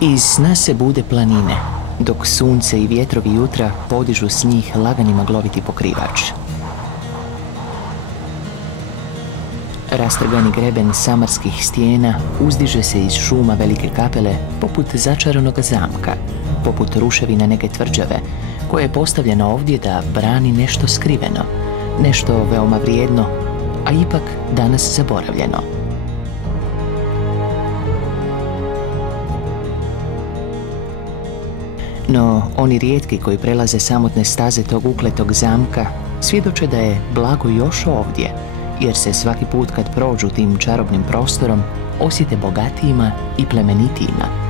Iz sna se bude planine, dok sunce i vjetrovi jutra podižu s njih lagani magloviti pokrivač. Rastrgani greben samarskih stijena uzdiže se iz šuma velike kapele poput začaranog zamka, poput ruševina neke tvrđave, koje je postavljeno ovdje da brani nešto skriveno, nešto veoma vrijedno, a ipak danas zaboravljeno. No, oni rijetki koji prelaze samotne staze tog ukletog zamka svjedoče da je blago još ovdje, jer se svaki put kad prođu tim čarobnim prostorom osjete bogatijima i plemenitijima.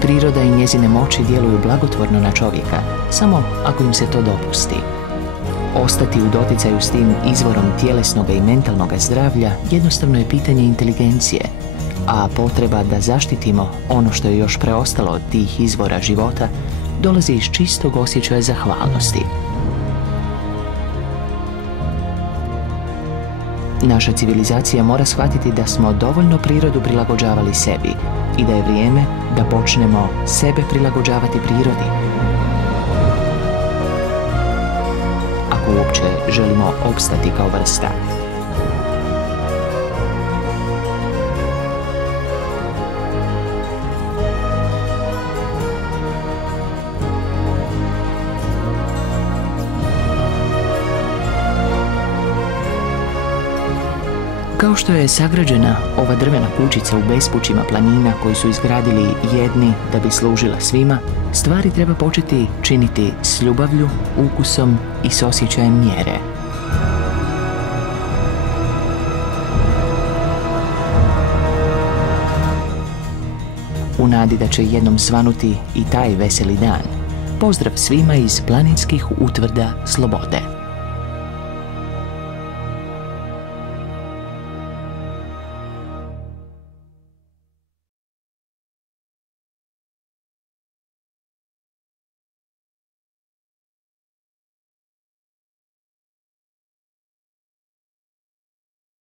Priroda i njezine moći djeluju blagotvorno na čovjeka, samo ako im se to dopusti. Ostati u doticaju s tim izvorom tjelesnog i mentalnog zdravlja jednostavno je pitanje inteligencije, a potreba da zaštitimo ono što je još preostalo od tih izvora života dolazi iz čistog osjećaja zahvalnosti. Naša civilizacija mora shvatiti da smo dovoljno prirodu prilagođavali sebi i da je vrijeme da počnemo sebe prilagođavati prirodi. Ako uopće želimo opstati kao vrsta. Kao što je sagrađena ova drvena kućica u bespućima planina koji su izgradili jedni da bi služila svima, stvari treba početi činiti s ljubavlju, ukusom i s osjećajem mjere. U nadi da će jednom svanuti i taj veseli dan, pozdrav svima iz planinskih utvrda slobode.